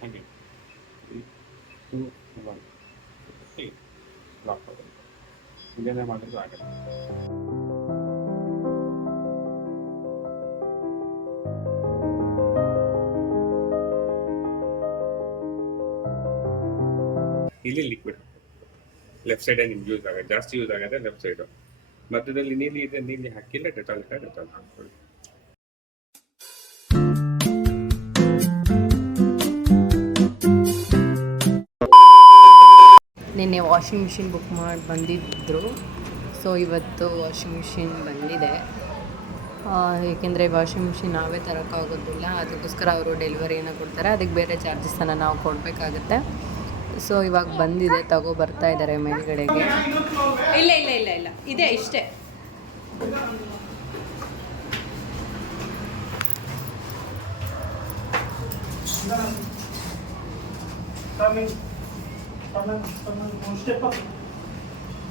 ಹಾಗೆ 2 1 ಹೀಗೆ ಲಾಕ್ ಆಗುತ್ತೆ. ಇದನ್ನೇ ಮಾಡಿದ್ರು ಆಗಲ್ಲ. ಇಲ್ಲಿ ಲಿಕ್ವಿಡ್ ಲೆಫ್ಟ್ ಸೈಡೇ ನಿಮ್ಗೆ ಯೂಸ್ ಆಗುತ್ತೆ, ಜಾಸ್ತಿ ಯೂಸ್ ಆಗುತ್ತೆ ಲೆಫ್ಟ್ ಸೈಡು. ಮಧ್ಯದಲ್ಲಿ ನೀಲಿ ಇದೆ, ನೀಲಿ ಹಾಕಿಲ್ಲ, ಡೆಟಾಲ್ ಇದೆ, ಡೆಟಾಲ್ ಹಾಕ್ಕೊಳ್ಳಿ. ನಿನ್ನೆ ವಾಷಿಂಗ್ ಮಿಷಿನ್ ಬುಕ್ ಮಾಡಿ ಬಂದಿದ್ದರು. ಸೊ ಇವತ್ತು ವಾಷಿಂಗ್ ಮಿಷಿನ್ ಬಂದಿದೆ. ಏಕೆಂದರೆ ವಾಷಿಂಗ್ ಮಿಷಿನ್ ನಾವೇ ತರೋಕ್ಕಾಗೋದಿಲ್ಲ, ಅದಕ್ಕೋಸ್ಕರ ಅವರು ಡೆಲಿವರಿಯನ್ನು ಕೊಡ್ತಾರೆ, ಅದಕ್ಕೆ ಬೇರೆ ಚಾರ್ಜಸನ್ನು ನಾವು ಕೊಡಬೇಕಾಗುತ್ತೆ. ಸೊ ಇವಾಗ ಬಂದಿದೆ, ಬರ್ತಾ ಇದ್ದಾರೆ ಮೇಲ್ಗಡೆಗೆ. ಇಲ್ಲ ಇಲ್ಲ ಇಲ್ಲ ಇಲ್ಲ ಇದೆ ಇಷ್ಟೇ.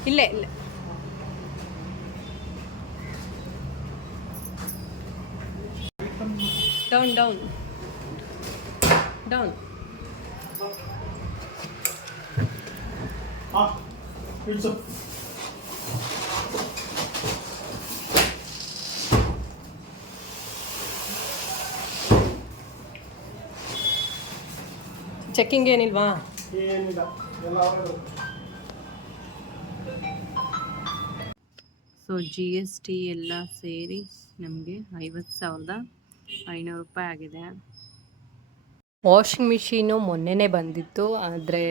ಇಲ್ಲ ಇಲ್ಲ ಡೌನ್ ಡೌನ್ ಡೌನ್. ಚೆಕ್ಕಿಂಗ್ ಏನಿಲ್ವಾ? ಏನಿಲ್ಲ, ಎಲ್ಲ ಸೊ GST ಎಲ್ಲ ಸೇರಿ ನಮಗೆ 50,500 ರೂಪಾಯಿ ಆಗಿದೆ. ವಾಷಿಂಗ್ ಮಿಷಿನು ಮೊನ್ನೆನೇ ಬಂದಿತ್ತು, ಆದರೆ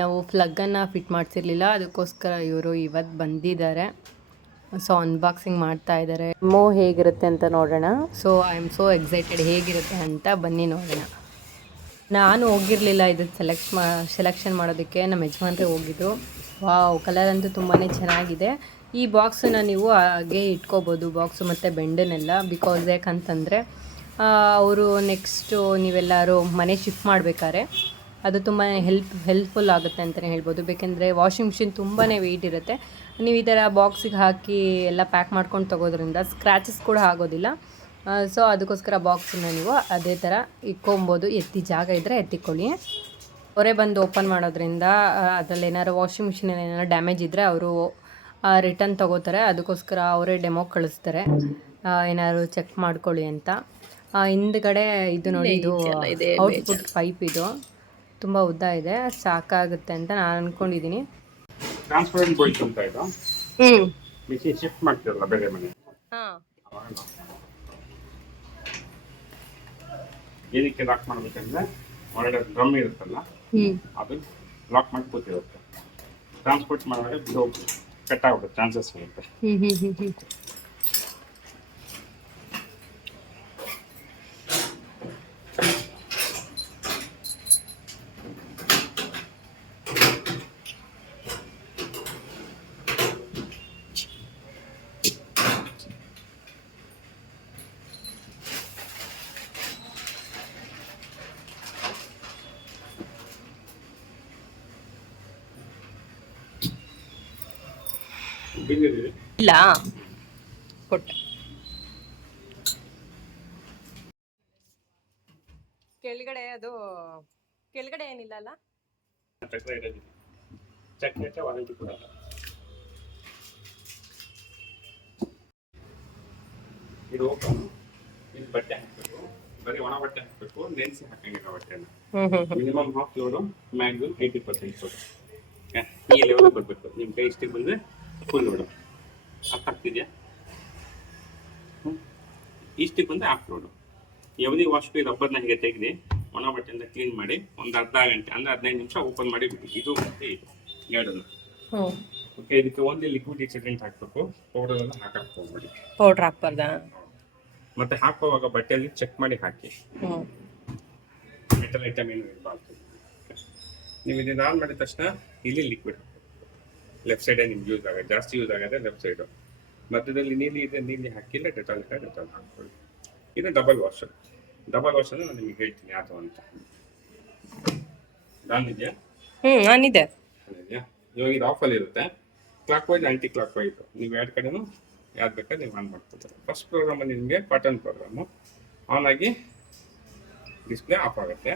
ನಾವು ಪ್ಲಗ್ಗನ್ನು ಫಿಟ್ ಮಾಡ್ತಿರ್ಲಿಲ್ಲ, ಅದಕ್ಕೋಸ್ಕರ ಇವರು ಇವತ್ತು ಬಂದಿದ್ದಾರೆ. ಸೊ ಅನ್ಬಾಕ್ಸಿಂಗ್ ಮಾಡ್ತಾ ಇದ್ದಾರೆ. ಹೇಗಿರುತ್ತೆ ಅಂತ ನೋಡೋಣ. So I am so excited ಹೇಗಿರುತ್ತೆ ಅಂತ, ಬನ್ನಿ ನೋಡೋಣ. ನಾನು ಹೋಗಿರಲಿಲ್ಲ ಇದು ಸೆಲೆಕ್ಷನ್ ಮಾಡೋದಕ್ಕೆ, ನಮ್ಮ ಯಜಮಾನ್ರೆ ಹೋಗಿದ್ರು. ವಾವ್, ಕಲರ್ ಅಂತೂ ತುಂಬಾ ಚೆನ್ನಾಗಿದೆ. ಈ ಬಾಕ್ಸನ್ನು ನೀವು ಹಾಗೆ ಇಟ್ಕೋಬೋದು, ಬಾಕ್ಸು ಮತ್ತು ಬೆಂಡನ್ನೆಲ್ಲ. ಬಿಕಾಸ್ ಯಾಕಂತಂದರೆ ಅವರು ನೆಕ್ಸ್ಟು ನೀವೆಲ್ಲರೂ ಮನೆ ಶಿಫ್ಟ್ ಮಾಡಬೇಕಾದ್ರೆ ಅದು ತುಂಬಾ ಹೆಲ್ಪ್ಫುಲ್ ಆಗುತ್ತೆ ಅಂತಲೇ ಹೇಳ್ಬೋದು. ಬೇಕೆಂದರೆ ವಾಷಿಂಗ್ ಮಿಷಿನ್ ತುಂಬಾ ವೆಯ್ಟ್ ಇರುತ್ತೆ. ನೀವು ಈ ಥರ ಬಾಕ್ಸಿಗೆ ಹಾಕಿ ಎಲ್ಲ ಪ್ಯಾಕ್ ಮಾಡ್ಕೊಂಡು ತಗೋದ್ರಿಂದ ಸ್ಕ್ರ್ಯಾಚಸ್ ಕೂಡ ಆಗೋದಿಲ್ಲ. ಸೊ ಅದಕ್ಕೋಸ್ಕರ ಬಾಕ್ಸನ್ನು ನೀವು ಅದೇ ಥರ ಇಕ್ಕೊಬೋದು, ಜಾಗ ಇದ್ದರೆ ಎತ್ತಿಕೊಳ್ಳಿ. ಅವರೇ ಬಂದು ಓಪನ್ ಮಾಡೋದ್ರಿಂದ ಅದರಲ್ಲಿ ಏನಾದ್ರು ವಾಷಿಂಗ್ ಮಿಷಿನಲ್ಲಿ ಏನಾದ್ರು ಡ್ಯಾಮೇಜ್ ಇದ್ದರೆ ಅವರು ರಿಟರ್ನ್ ತೊಗೋತಾರೆ. ಅದಕ್ಕೋಸ್ಕರ ಅವರೇ ಡೆಮೋ ಕಳಿಸ್ತಾರೆ, ಏನಾದ್ರು ಚೆಕ್ ಮಾಡ್ಕೊಳ್ಳಿ ಅಂತ. ಹಿಂದ್ಗಡೆ ಇದು ನೋಡಿ, ಇದು ಔಟ್ಪುಟ್ ಪೈಪ್, ಇದು ತುಂಬ ಉದ್ದ ಇದೆ, ಸಾಕಾಗುತ್ತೆ ಅಂತ ನಾನು ಅಂದ್ಕೊಂಡಿದ್ದೀನಿ. ಟ್ರಾನ್ಸ್ಪರೆಂಟ್ ಬೋಲ್ಟ್ ಅಂತ ಇದು ಮಿಷಿನ್ ಶಿಫ್ಟ್ ಮಾಡ್ತಿರಲ್ಲ ಬೇರೆ ಮನೆ, ಏನಕ್ಕೆ ಲಾಕ್ ಮಾಡ್ಬೇಕಂದ್ರೆ ಹೊರಗಡೆ ಡ್ರಮ್ ಇರುತ್ತಲ್ಲ ಅದು ಲಾಕ್ ಮಾಡಿ ಕೂತಿರುತ್ತೆ. ಟ್ರಾನ್ಸ್ಪೋರ್ಟ್ ಮಾಡುವಾಗ ಕಟ್ ಆಗುತ್ತೆ, ಚಾನ್ಸಸ್ ಇರುತ್ತೆ. ಇಲ್ಲ ಕೊಟ್ಟೆ. ಕೆಳಗಡೆ ಅದು ಕೆಳಗಡೆ ಏನಿಲ್ಲ ಅಲ್ಲ, ವಾರಂಟಿ ಕೊಡಲ್ಲ. ಇದು ಓಪನ್, ಇದು ಬಟ್ಟೆ ಹಾಕಬೇಕು, ಬರೀ ಒಣ ಬಟ್ಟೆ ಹಾಕಬೇಕು, ನೆನೆಸಿ ಹಾಕಂಗಿಲ್ಲ ಬಟ್ಟೆನ. Minimum half load, maximum 80% load. ಈ ಲೆವೆಲ್ ಬರಬೇಕು. ನಿಮ್ಮ ಕೈ ಇಷ್ಟಿಗೆ ಬಂದರೆ ಫುಲ್ ಲೋಡು. ಅರ್ಥ ಆಗ್ತಿದೆಯಾ? ಇಷ್ಟಿಗೆ ಬಂದರೆ ಹಾಫ್ ಲೋಡು. ಯಾವುದೇ ವಾಶ್ಗೆ ರಬ್ಬರ್ನ ಹೀಗೆ ತೆಗೆದು ಒಣ ಬಟ್ಟೆಯಿಂದ ಕ್ಲೀನ್ ಮಾಡಿ ಒಂದು ಅರ್ಧ ಗಂಟೆ ಅಂದರೆ 15 ನಿಮಿಷ ಓಪನ್ ಮಾಡಿ ಬಿಡಿ. ಇದು ಮತ್ತೆ ಇದು ಎರಡನ್ನು. ಓಕೆ, ಇದಕ್ಕೆ ಒಂದು ಲಿಕ್ವಿಡ್ ಡಿಟರ್ಜೆಂಟ್ ಹಾಕಬೇಕು, ಪೌಡರ್ ಎಲ್ಲ ಹಾಕಕ್ಕೆ ಹೋಗ್ಬೇಡಿ. ಪೌಡ್ರ್ ಹಾಕ್ಬಾರ್ದಾ? ಮತ್ತೆ ಹಾಕುವಾಗ ಬಟ್ಟೆಯಲ್ಲಿ ಚೆಕ್ ಮಾಡಿ ಹಾಕಿ, ಮೆಟಲ್ ಐಟಮ್ ಏನು ಇರಬಾರ್ದು. ನೀವು ಇದನ್ನು ಆನ್ ಮಾಡಿದ ತಕ್ಷಣ ಇಲ್ಲಿ ಲಿಕ್ವಿಡ್ ಲೆಫ್ಟ್ ಸೈಡೇ ನಿಮ್ಗೆ ಯೂಸ್ ಆಗುತ್ತೆ, ಜಾಸ್ತಿ ಯೂಸ್ ಆಗುತ್ತೆ ಲೆಫ್ಟ್ ಸೈಡು. ಮಧ್ಯದಲ್ಲಿ ನೀಲಿ ಇದೆ, ನೀಲಿ ಹಾಕಿಲ್ಲ, ಡೆಟಾಲ್ ಇದೆ, ಡೆಟಾಲ್ ಹಾಕ್ಕೊಳ್ಳಿ. ಇದು ಡಬಲ್ ವಾಶ್. ಡಬಲ್ ವಾಶ್ ಅಂದರೆ ನಾನು ನಿಮಗೆ ಹೇಳ್ತೀನಿ ಯಾವುದು ಅಂತ. ಡನ್ ಇದೆಯಾ? ನಾನಿದೆ ಇದೆಯಾ? ಇವಾಗ ಇದು ಆಫಲ್ಲಿ ಇರುತ್ತೆ, clockwise anticlockwise. ನೀವು ಎರಡು ಕಡೆನೂ ಯಾವ್ದು ಬೇಕಾದ್ರೆ ನೀವು ಆನ್ ಮಾಡ್ಕೊತಾರೆ. ಫಸ್ಟ್ ಪ್ರೋಗ್ರಾಮಲ್ಲಿ ನಿಮಗೆ ಕಾಟನ್ ಪ್ರೋಗ್ರಾಮು ಆನ್ ಆಗಿ ಡಿಸ್ಪ್ಲೇ ಆಫ್ ಆಗುತ್ತೆ.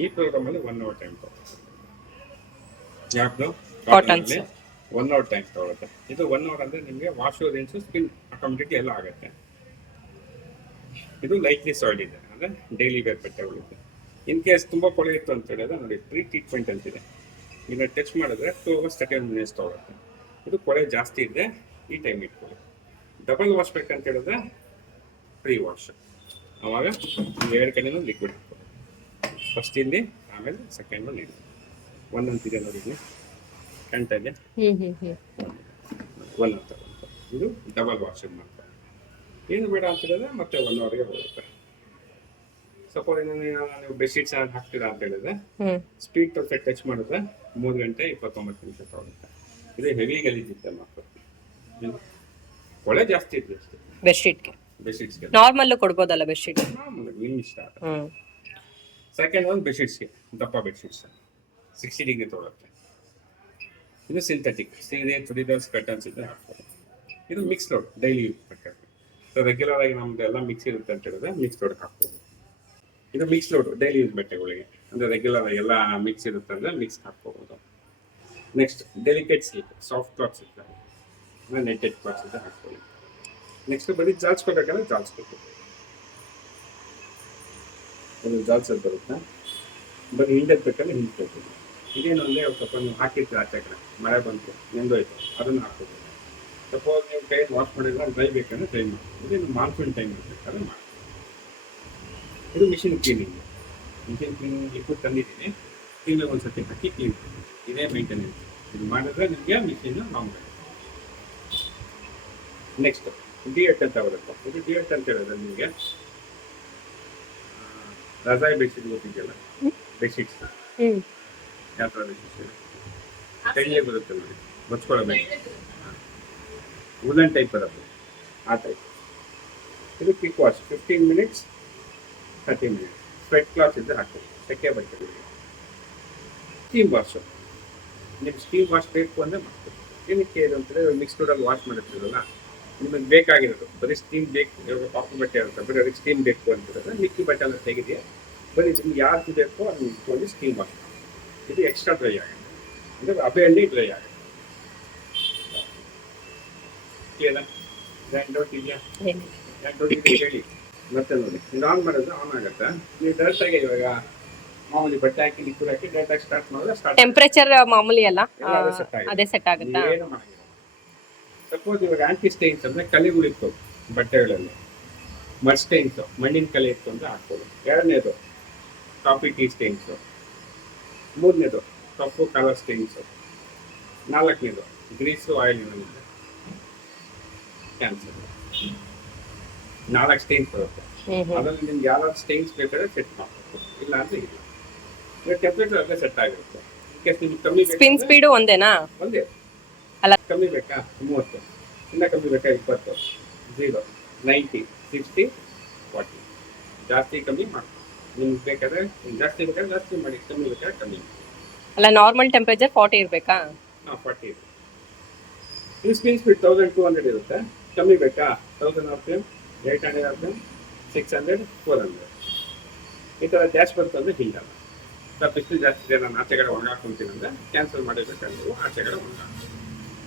ಈ ಪ್ರೋಗ್ರಾಮಲ್ಲಿ 1 ಅವರ್ ಟೈಮ್ ತಗೊಳುತ್ತೆ. ಯಾವುದು Cottons. 1 ಅವರ್ ಟೈಮ್ ತಗೊಳುತ್ತೆ. ಇದು 1 ಅವರ್ ಅಂದರೆ ನಿಮಗೆ ವಾಶು ರೇಂಜು ಸ್ಪಿನ್ ಆಟೋಮೆಟಿಕ್ಲಿ ಎಲ್ಲ ಆಗುತ್ತೆ. ಇದು ಲೈಟ್ಲಿ ಸಾಯಿಲ್ ಇದೆ, ಅಂದರೆ ಡೈಲಿ ವೇರ್ ಬಟ್ಟೆಗಳಿದೆ. ಇನ್ ಕೇಸ್ ತುಂಬ ಕೊಳೆ ಇತ್ತು ಅಂತ ಹೇಳಿದ್ರೆ ನೋಡಿ, ಪ್ರೀ ಟ್ರೀಟ್ಮೆಂಟ್ ಅಂತಿದೆ. ಇದನ್ನ ಟಚ್ ಮಾಡಿದ್ರೆ 2 hours 31 minutes ತಗೊಳುತ್ತೆ. ಇದು ಕೊಳೆ ಜಾಸ್ತಿ ಇದೆ, ಈ ಟೈಮ್ ಇಟ್ಕೊಳ್ಳಿ. ಡಬಲ್ ವಾಶ್ ಬೇಕಂತ ಹೇಳಿದ್ರೆ ಪ್ರೀ ವಾಶ್, ಅವಾಗ ಎರಡು ಕಡೆನೂ ಲಿಕ್ವಿಡ್ ಹಾಕ್ಕೊಳ್ಳಿ. ಫಸ್ಟ್ ಇಲ್ಲಿ, ಆಮೇಲೆ ಸೆಕೆಂಡ್ ಒನ್ ಇಲ್ಲಿ. ಒಂದಂತಿದೆ ನೋಡಿ, ಇಲ್ಲಿ ಕಾಣ್ತಾ ಇದೆ, ಒನ್ ಅಂತ ಬಂತು. ಇದು ಡಬಲ್ ವಾಶ್ ಮಾತ್ರ. ಏನು ಬೇಡ ಅಂತ ಹೇಳಿದ್ರೆ ಮತ್ತೆ 1 ಅವರ್ಗೆ ಹೋಗುತ್ತೆ. ಸಪೋಸ್ ನೀವು ಬೆಡ್ಶೀಟ್ಸ್ ಹಾಕ್ತೀರಾ ಅಂತ ಹೇಳಿದ್ರೆ ಸ್ಪೀಡ್ ಪರ್ಫೆಕ್ಟ್ ಟಚ್ ಮಾಡಿದ್ರೆ 3 ಗಂಟೆ 29 ನಿಮಿಷ ತಗೊಳುತ್ತೆ. ಇದು ಹೆವಿ ಗಲೀಜಿತ್ತೆ ಮಾತ್ರ, ಕೊಳೆ ಜಾಸ್ತಿ ಇದೆ ಅಷ್ಟೇ. ಬೆಡ್ಶೀಟ್ಗೆ ಬೆಡ್ಶೀಟ್ಸ್ಗೆ ನಾರ್ಮಲ್ ಕೊಡ್ಬೋದಲ್ಲ ಬೆಡ್ಶೀಟ್? ನಿಮ್ ಇಷ್ಟ. ಸೆಕೆಂಡ್ ಒನ್ ಬೆಡ್ಶೀಟ್ಸ್ಗೆ, ದಪ್ಪ ಬೆಡ್ಶೀಟ್ಸ್ 60 ಡಿಗ್ರಿ ತಗೊಳುತ್ತೆ. ಇದು ಸಿಂಥೆಟಿಕ್ ಸೀರೆ, ಚುಡಿದಾರ್ಸ್, ಕಟನ್ಸ್ ಇದೆ ಹಾಕ್ಬೋದು. ಇದು ಮಿಕ್ಸ್ ಲೋಡ್, ಡೈಲಿ ಯೂಸ್ ಬೇಕಾಗುತ್ತೆ. ಸೊ ರೆಗ್ಯುಲರ್ ಆಗಿ ನಮ್ದು ಎಲ್ಲ ಮಿಕ್ಸ್ ಇರುತ್ತೆ ಅಂತ ಹೇಳಿದ್ರೆ ಮಿಕ್ಸ್ ಲೋಡ್ ಹಾಕ್ಬೋದು. ಇದು ಮಿಕ್ಸ್ ಲೋಡ್ ಡೈಲಿ ಯೂಸ್ ಬಟ್ಟೆಗಳಿಗೆ, ಅಂದರೆ ರೆಗ್ಯುಲರ್ ಆಗಿ ಎಲ್ಲ ಮಿಕ್ಸ್ ಇರುತ್ತೆ ಅಂದರೆ ಮಿಕ್ಸ್ ಹಾಕ್ಕೋಬೋದು. Next delicate sleep, soft clothes ಇರ್ತವೆ, ನೆಟ್ಟೆಡ್ ಕ್ಲಾತ್ಸ್ ಇದೆ ಹಾಕ್ಕೊಳ್ಳಿ. ನೆಕ್ಸ್ಟ್ ಬರೀ ಜಾಲ್ಸ್ಕೋಬೇಕಂದ್ರೆ ಜಾಲ್ಸ್ಬೇಕು, ಒಂದು ಜಾಲ್ಸಲ್ಲಿ ಬರುತ್ತೆ. ಬರೀ ಹಿಂಡದ್ ಬೇಕಂದ್ರೆ ಹಿಂಡ್ಬೇಕು. ಇದೇನು ಅಂದರೆ ಸ್ವಲ್ಪ ನೀವು ಹಾಕಿರ್ತೀರ ಆಚೆ ಕಡೆ, ಮಳೆ ಬಂತು ನೆಂದೋಯ್ತು, ಅದನ್ನು ಹಾಕ್ಬೋದು. ಸಪೋಸ್ ನೀವು ಕೈ ವಾಶ್ ಮಾಡಿದ್ರೆ ಡ್ರೈ ಬೇಕಂದ್ರೆ ಡ್ರೈ ಮಾಡಿ. ಇದೇನು ಮಾನ್ಸೂನ್ ಟೈಮ್ ಇರಬೇಕಾದ್ರೆ ಮಾಡಿ. ಇದು machine cleaning. Machine cleaning liquid ತಂದಿದ್ದೀನಿ, ತಿಂಗಳಿಗೆ ಒಂದು ಸತಿ ಹಾಕಿ ಕ್ಲೀನ್ ಮಾಡಿ. ಇದೇ ಮೇಂಟೆನೆನ್ಸ್. ಇದು ಮಾಡಿದ್ರೆ ನಿಮಗೆ ಮಿಷಿನ್ ಲಾಂಗ್ ಆಗುತ್ತೆ. ನೆಕ್ಸ್ಟ್ ಡಿಯೆಟ್ ಅಂತ ಬರುತ್ತೆ. ಇದು ಡಿಯೆಟ್ ಅಂತ ಹೇಳಿದ್ರೆ ನಿಮಗೆ ರಜಾಯಿ ಬೆಡ್ಶೀಟ್ ಗೊತ್ತಿದೆಯಲ್ಲ, ಬೆಡ್ಶೀಟ್ಸ್ ಯಾವ ಥರ ಬೆಡ್ಶೀಟ್ಸ್ ತೆಳ್ಳಗೆ ಬರುತ್ತೆ ನೋಡಿ, ಬಚ್ಕೊಳ್ಳಬೇಕು, ವುಲನ್ ಟೈಪ್ ಬರುತ್ತೆ, ಆ ಟೈಪ್. ಇದು quick wash, 15 minutes 30 minutes. Sweat cloth ಇದ್ದರೆ ಹಾಕ್ತೀವಿ, ಸೆಕೆ ಬಟ್ಟೆಗಳಿಗೆ. ಸ್ಟೀಮ್ ವಾಶು, ನಿಮ್ಗೆ ಸ್ಟೀಮ್ ವಾಶ್ ಬೇಕು ಅಂದರೆ ಮಾಡ್ತೀವಿ. ಏನಕ್ಕೆ ಇದು ಅಂತಂದರೆ ಮಿಕ್ಸ್ ಲೋಡಲ್ಲಿ ವಾಶ್ ಮಾಡಿರ್ತೀರಲ್ಲ, ನಿಮಗೆ ಬೇಕಾಗಿರೋದು ಬರೀ ಸ್ಟೀಮ್ ಬೇಕು. ಇವಾಗ ಕಾಫಿ ಬಟ್ಟೆ ಇರುತ್ತೆ, ಬರೀ ಅದಕ್ಕೆ ಸ್ಟೀಮ್ ಬೇಕು ಅಂತಿರೋದು ಮಿಕ್ಕಿ ಬಟ್ಟೆ ಎಲ್ಲ ತೆಗೆದು ಬರೀ ನಿಮ್ಗೆ ಯಾರು ಬೇಕೋ ಅದನ್ನ ಇಟ್ಕೊಂಡು ಸ್ಟೀಮ್ ವಾಶ್ ಮಾಡಿ. ಇದು ಎಕ್ಸ್ಟ್ರಾ ಡ್ರೈ ಆಗುತ್ತೆ, ಅಂದರೆ ಅಬೆಯಲ್ಲಿ ಡ್ರೈ ಆಗುತ್ತೆ. ಡೌಟ್ ಇದೆಯಾ? ಡೌಟ್ ಇದೆ ಹೇಳಿ. ಮತ್ತೆ ನೋಡಿ, ಇದು ಆನ್ ಮಾಡಿದ್ರೆ ಆನ್ ಆಗುತ್ತೆ. ನೀವು ಡೈರೆಕ್ಟಾಗಿ ಇವಾಗ ಮಾಮೂಲಿ ಬಟ್ಟೆ ಹಾಕಿ ಲಿಕ್ವಿಡ್ ಹಾಕಿ ಡೈರೆಕ್ಟಾಗಿ ಸ್ಟಾರ್ಟ್ ಮಾಡಿದ್ರೆ ಸ್ಟಾರ್ಟ್. ಟೆಂಪರೇಚರ್ ಮಾಮೂಲಿ ಅಲ್ಲ, ಆಗುತ್ತೆ. ಅದೇ ಸೆಟ್ ಆಗುತ್ತಾ? ಏನು ಮಾಡಿಲ್ಲ. ಸಪೋಸ್ ಇವಾಗ ಆಂಟಿ ಸ್ಟೈನ್ಸ್ ಅಂದರೆ ಕಲೆಗಳಿತ್ತು ಬಟ್ಟೆಗಳಲ್ಲಿ, ಮಡ್ ಸ್ಟೈನ್ಸು, ಮಣ್ಣಿನ ಕಲೆ ಇತ್ತು ಅಂದರೆ ಹಾಕ್ಬೋದು. ಎರಡನೇದು ಕಾಫಿ ಟೀ ಸ್ಟೈನ್ಸು. ಮೂರನೇದು ಕಪ್ಪು ಕಲರ್ ಸ್ಟೈನ್ಸು. ನಾಲ್ಕನೇದು ಗ್ರೀಸು, ಆಯಿಲ್ ಏನಿದೆ ಕ್ಯಾನ್ಸರ್. 4 ಸ್ಟೈನ್ಸ್ ಬರುತ್ತೆ. ಅದರಲ್ಲಿ ನಿಮ್ಗೆ ಯಾವ್ದಾದ್ರು ಸ್ಟೈನ್ಸ್ ಬೇಕಾದ್ರೆ ಸೆಟ್ ಮಾಡಬೇಕು, ಇಲ್ಲ ಅಂದರೆ ಇಲ್ಲ. ಈಗ ಟೆಂಪ್ರೇಚರ್ ಅಲ್ಲೇ ಸೆಟ್ ಆಗಿರುತ್ತೆ. ಕೇಸ್ ನಿಮ್ಗೆ ಕಮ್ಮಿ ಸ್ಪಿನ್ ಸ್ಪೀಡು ಒಂದೇನಾ? ಒಂದೇ ಅಲ್ಲ. ಕಮ್ಮಿ ಬೇಕಾ 30, ಇನ್ನ ಕಮ್ಮಿ ಬೇಕಾ 20, 0, 90, 60, 40. ಜಾಸ್ತಿ ಕಮ್ಮಿ ಮಾಡಿ. ನಿಮ್ಗೆ ಬೇಕಾದ್ರೆ ಜಾಸ್ತಿ ಬೇಕಾದ್ರೆ ಜಾಸ್ತಿ ಮಾಡಿ, ಕಮ್ಮಿ ಬೇಕಾದ್ರೆ ಕಮ್ಮಿ ಮಾಡಿ. ಅಲ್ಲ, ನಾರ್ಮಲ್ ಟೆಂಪರೇಚರ್ 40 ಇರಬೇಕಾ? 40 ಇದೆ. ಇದು ಸ್ಪಿನ್ ಸ್ಪೀಡ್ 1200 ಇರುತ್ತೆ. ಕಮ್ಮಿ ಬೇಕಾ 1000 RPM, 800 RPM, 600, 400. ಈ ಥರ ಜಾಸ್ತಿ ಬಂತು ಅಂದರೆ ಹಿಂಗಲ್ಲ. ಸ್ವಲ್ಪ ಬಿಸಿಲು ಜಾಸ್ತಿ ಇದೆ, ನಾನು ಆಚೆ ಕಡೆ ಒಣಗಾಕ್ಕೊಂತೀನಿ ಅಂದರೆ ಕ್ಯಾನ್ಸಲ್ ಮಾಡಿರ್ಬೇಕಂದ್ರೆ ನೀವು ಆಚೆ ಕಡೆ ಒಣಗಾಕಿ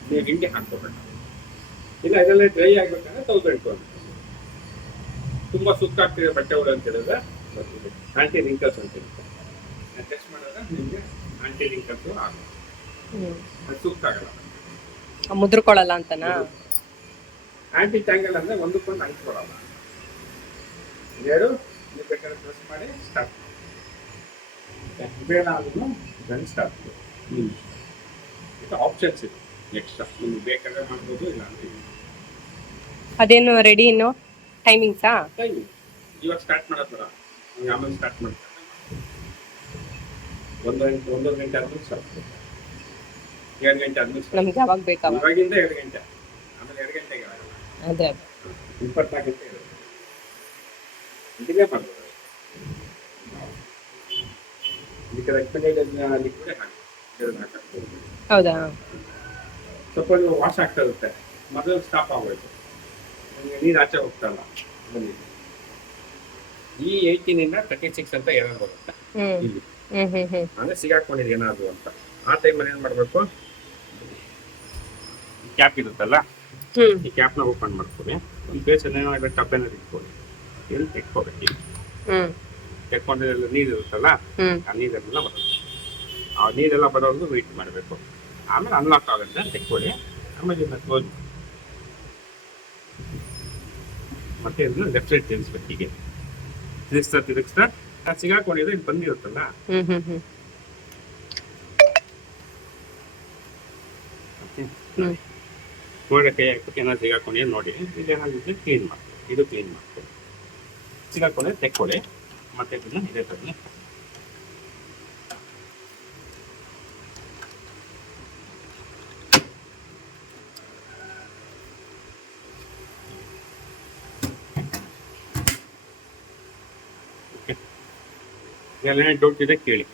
ನೀವು ಹಿಂಗೆ ಹಾಕ್ಕೋಬೇಕು. ಇಲ್ಲ ಇದೆಲ್ಲ ಡ್ರೈ ಆಗಬೇಕಂದ್ರೆ 1200. ತುಂಬ ಸುತ್ತಾಗ್ತಿದೆ ಬಟ್ಟೆಗಳು ಅಂತ ಹೇಳಿದ್ರೆ ಆಂಟಿ ರಿಂಕಲ್ಸ್ ಅಂತ ಇರುತ್ತೆ. ಟೆಸ್ಟ್ ಮಾಡಿದ್ರೆ ನಿಮಗೆ ಆಂಟಿ ರಿಂಕಲ್ಸು ಆಗುತ್ತೆ, ಅದು ಸುತ್ತಾಗಲ್ಲ, ಮುದ್ರಕೊಳ್ಳಲ್ಲ ಅಂತನಾ? ಆಂಟಿ ಟ್ಯಾಂಗಲ್ ಅಂದರೆ ಒಂದಕ್ಕೊಂದು ಅಂಟ್ಕೊಳ್ಳಲ್ಲ. ಎರಡು ನೀವು ಬೇಕಾದ್ರೆ ಪ್ರೆಸ್ ಮಾಡಿ ಸ್ಟಾರ್ಟ್ ಬೇಡ ಅದನ್ನು ಗನ್ ಸ್ಟಾರ್ಟ್. ಇದು ಆಪ್ಷನ್ಸ್ ಇದೆ ಎಕ್ಸ್ಟ್ರಾ, ನಿಮ್ಗೆ ಬೇಕಾದ್ರೆ ಮಾಡ್ಬೋದು, ಇಲ್ಲ ಅಂತ ಇದೆ. ಅದೇನು ರೆಡಿ ಇನ್ನು ಟೈಮಿಂಗ್ಸಾ? ಟೈಮಿಂಗ್ ಇವಾಗ ಸ್ಟಾರ್ಟ್ ಮಾಡೋದ್ರ ಆಮೇಲೆ ಸ್ಟಾರ್ಟ್ ಮಾಡ್ತಾರೆ. 1 ಗಂಟೆ ಆದ್ಮೇಲೆ ಸ್ಟಾರ್ಟ್, 2 ಗಂಟೆ ಆದ್ಮೇಲೆ ಸ್ಟಾರ್ಟ್. ನಮ್ಗೆ ಯಾವಾಗ ಬೇಕಾವಾಗ? ಇವಾಗಿಂದ 2 ಗಂಟೆ, ಆಮೇಲೆ 2 ಗಂಟೆಗೆ ಆಗಲ್ಲ. ಅದೇ 24 ಗಂಟೆ ಇರುತ್ತೆ. ಇದನ್ನೇ ಮಾಡ್ಬೋದು. ಇದಕ್ಕೆ ರೆಕಮೆಂಡೆಡ್ ಲಿಕ್ವಿಡ್ ಹಾಕಿ. ಹೌದಾ? ಸ್ವಲ್ಪ ನೀವು ವಾಶ್ ಆಗ್ತಾ ಇರುತ್ತೆ, ಮೊದಲು ಸ್ಟಾಪ್ ಆಗೋಯ್ತು, ನಿಮಗೆ ನೀರು ಆಚೆ ಹೋಗ್ತಲ್ಲ. ಬನ್ನಿ, ಈ 18 ಇಂದ 36 ಅಂತ ಎರರ್ ಬರುತ್ತೆ ಇಲ್ಲಿ. ಅಂದ್ರೆ ಸಿಗಾಕೊಂಡಿದೆ ಏನಾದ್ರು ಅಂತ. ಆ ಟೈಮಲ್ಲಿ ಏನ್ ಮಾಡ್ಬೇಕು, ಕ್ಯಾಪ್ ಇರುತ್ತಲ್ಲ, ಈ ಕ್ಯಾಪ್ನ ಓಪನ್ ಮಾಡ್ಕೊಳ್ಳಿ. ಒಂದು ಬೇಸಲ್ಲಿ ಏನಾಗಬೇಕು, ಟಪ್ಪೆನ ಇಟ್ಕೊಳ್ಳಿ. ಇಲ್ಲಿ ತೆಕ್ಕೋಬೇಕು. ಈಗ ತೆಕ್ಕೊಂಡಿದ್ರೆಲ್ಲ ನೀರು ಇರುತ್ತಲ್ಲ, ಆ ನೀರೆಲ್ಲ ಬರುತ್ತೆ. ಆ ನೀರೆಲ್ಲ ಬರೋದು ವೆಯ್ಟ್ ಮಾಡಬೇಕು. ಆಮೇಲೆ ಅನ್ಲಾಕ್ ಆಗುತ್ತೆ ತೆಕ್ಕೊಳ್ಳಿ. ಆಮೇಲೆ ಇದನ್ನ ಕ್ಲೋಸ್ ಮಾಡಿ ಮತ್ತೆ ಇದನ್ನ ಲೆಫ್ಟ್ ಸೈಡ್ ತಿರುಗಿಸ್ಬೇಕು. ಹೀಗೆ ತಿರುಗಿಸ್ತಾ ಸಿಗಾಕೊಂಡಿದ್ರೆ ಇಲ್ಲಿ ಬಂದಿರುತ್ತಲ್ಲ, ನೋಡಿ ಕೈ ಹಾಕ್ಬಿಟ್ಟು ಏನಾದ್ರು ಸಿಗಾಕೊಂಡಿದ್ರೆ ನೋಡಿ. ಇದು ಏನಾಗುತ್ತೆ ಕ್ಲೀನ್ ಮಾಡಿ, ಇದು ಕ್ಲೀನ್ ಮಾಡ್ಕೊಳ್ಳಿ. ಸಿಗಾಕೊಂಡ್ರೆ ತೆಕ್ಕೊಳ್ಳಿ. ಮತ್ತೆ ಇದನ್ನ ಇದೇ ಥರನೇ ಎಲ್ಲ ಡೌಟ್ ಇದೆ ಕೇಳಿ.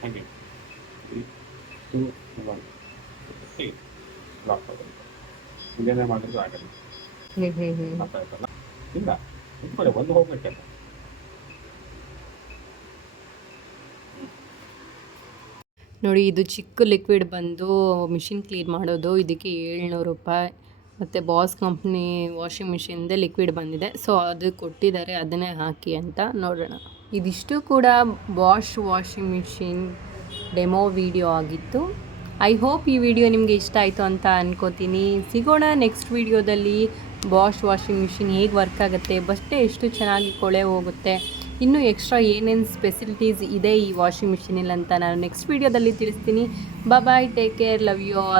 ಹಾಗೆ ಇದೇನೇ ಮಾಡಿದ್ರು ಆಗಲ್ಲ. ಮಾತಾಡ್ತಲ್ಲ ಇಲ್ಲ ಇಟ್ಕೊಳ್ಳಿ, ಒಂದು ಹೋಗ್ಬೇಕಲ್ಲ. ನೋಡಿ, ಇದು ಚಿಕ್ಕ ಲಿಕ್ವಿಡ್ ಬಂದು ಮಿಷಿನ್ ಕ್ಲೀನ್ ಮಾಡೋದು. ಇದಕ್ಕೆ 700 ರೂಪಾಯಿ. ಮತ್ತು ಬಾಸ್ ಕಂಪ್ನಿ ವಾಷಿಂಗ್ ಮಿಷಿನ್ದೇ ಲಿಕ್ವಿಡ್ ಬಂದಿದೆ. ಸೊ ಅದು ಕೊಟ್ಟಿದ್ದಾರೆ, ಅದನ್ನೇ ಹಾಕಿ ಅಂತ. ನೋಡೋಣ. ಇದಿಷ್ಟು ಕೂಡ Bosch washing machine demo video ಆಗಿತ್ತು. ಐ ಹೋಪ್ ಈ ವಿಡಿಯೋ ನಿಮಗೆ ಇಷ್ಟ ಆಯಿತು ಅಂತ ಅನ್ಕೋತೀನಿ. ಸಿಗೋಣ ನೆಕ್ಸ್ಟ್ ವಿಡಿಯೋದಲ್ಲಿ. ಬಾಷ್ ವಾಷಿಂಗ್ ಮಿಷಿನ್ ಹೇಗೆ ವರ್ಕ್ ಆಗುತ್ತೆ, ಬಟ್ಟೆ ಎಷ್ಟು ಚೆನ್ನಾಗಿ ಕೊಳೆ ಹೋಗುತ್ತೆ, ಇನ್ನೂ ಎಕ್ಸ್ಟ್ರಾ ಏನೇನು ಫೆಸಿಲಿಟೀಸ್ ಇದೆ ಈ ವಾಷಿಂಗ್ ಮಿಷಿನಲ್ಲಿ ಅಂತ ನಾನು ನೆಕ್ಸ್ಟ್ ವಿಡಿಯೋದಲ್ಲಿ ತಿಳಿಸ್ತೀನಿ. Bye, take care, love you all.